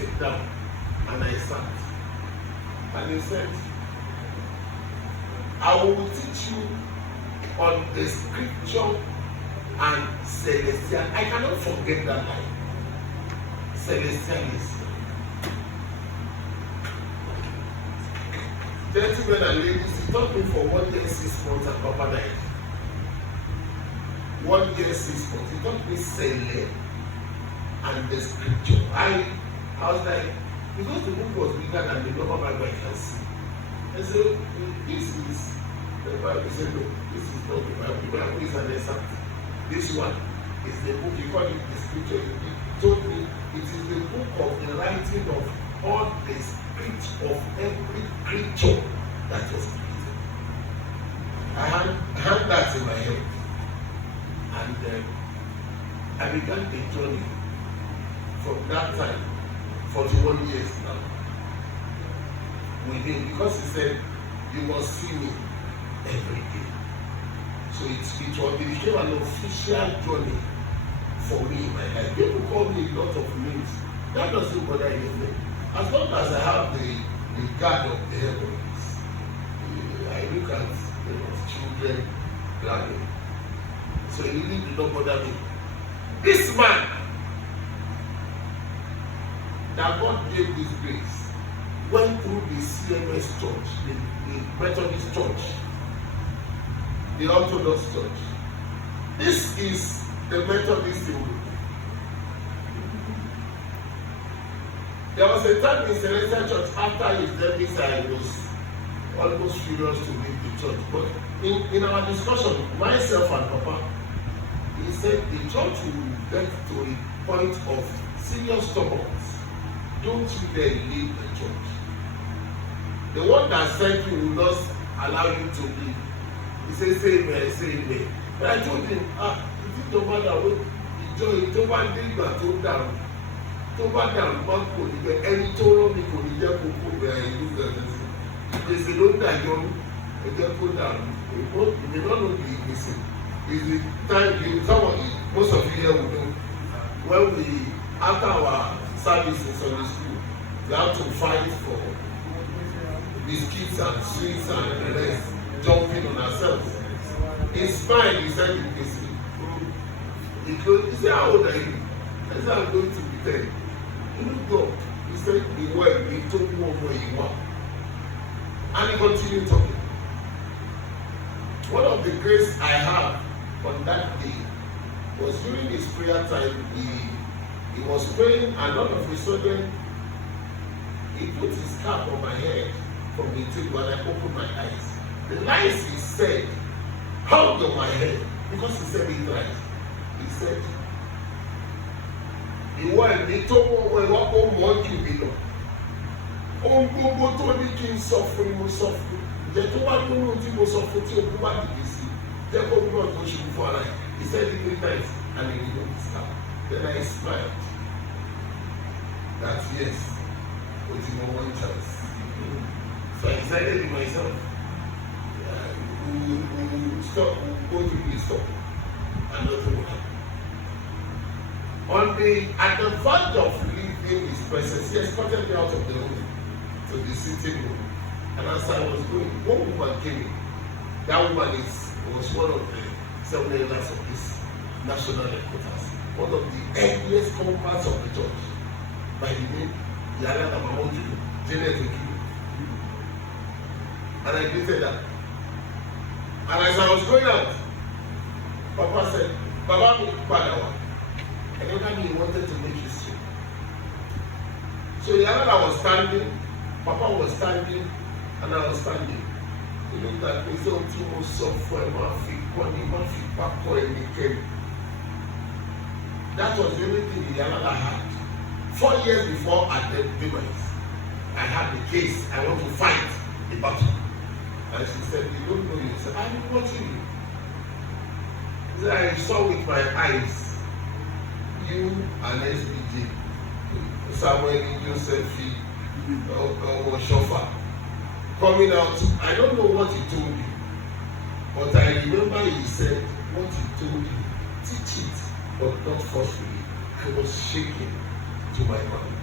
sit down, and I sat. And he said, I will teach you on the scripture and celestial. I cannot forget that line. Celestialism. Gentlemen and ladies, he taught me for 1 year, 6 months at Papa died. 1 year, 6 months. He taught me Sele and the scripture. I was like, because the book was bigger than the normal Bible I can see. I said, this is the Bible. He said, no, this is not the Bible. The Bible is an exact. This one is the book. He called it the scripture. He told me it is the book of the writing of all the script of every creature that was created. I had that in my head. And I began a journey from that time, 41 years now, with him, because he said, you must see me every day. So it became an official journey for me in my life. People call me a lot of names. That doesn't bother anything. As long as I have the God of the heavens, I look at children grabbing. So it really did not bother me. This man that God gave this grace went through the CMS church, the Methodist church, the Orthodox church. This is the Methodist symbol. There was a time in Celestial Church after his death, I was almost furious to leave the church. But in our discussion, myself and Papa, he said the church will get to a point of serious tumult. Don't you dare leave the church. The one that sent you will not allow you to leave. He said, say amen, say amen. But I told him, it is no matter what you don't want to go down. Tó bá dàrú bá kò ní bẹ ẹni tó rán mi kò ní jẹ́ kó kó bẹ̀rẹ̀ ìlú gẹ̀ẹ́sì sí ìgbésẹ̀ ló ń dàjọ́ ẹjẹ́ kó dàrú ìmìíràn ló di ìgbésẹ̀ is the time you someone most of you here will know when we after our service in Sunday school we have to fight for biscuits and sweets and the rest jumping on ourselves. His mind he said ìgbésẹ̀ he said how old are you? I said I'm going to be 10. God, he said the word, he told me where you are. And he continued talking. One of the grace I had on that day was during his prayer time, he was praying, and all of a sudden, he put his cap on my head from the table and I opened my eyes. The lies he said hung on my head because he said it right. He said, ìwọ ẹ̀mí tó wọ́n wá ó mọ̀ jù mí lọ. Ohun gbogbo tó ní kí n sọ fún ni mo sọ fún. Ìjẹ́ tó wá nínú tí mo sọ fún tí o bá dìde sí. Jẹ́ kó gbúdọ̀ tó ṣubú fún ara ẹ̀. He said it 3 times and he didn't stop. Then I smiled. That yes, it is my one chance. So I decided to myself, we will stop, we will go to the stop and nothing will happen. At the verge of leaving his presence, he escorted me out of the room to the sitting room. And as I was going, one woman came in. That woman was one of the 7 elders of this national headquarters, one of the earliest converts of the church, by the name Yara Namamoju, Janet Oju. And I greeted her. And as I was going out, Papa said, Baba mi padà wá. I don't know he wanted to make history. So Yara was standing, Papa was standing, and I was standing. He looked at me, so tí mo sọ fún ẹ máa fi kọ́ ni máa fi pákọ́ ẹnikẹ́ni. That was the only thing Yara had. 4 years before at the demise, I had the case. I want to fight the battle. And she said, you don't know you. I said, I'm watching you. She said, I saw with my eyes you and SBJ, Samuel Joseph, Papa Oshoffa, coming out. I don't know what he told you, but I remember he said what he told you, teach it, but not forcefully. I was shaking to my mouth.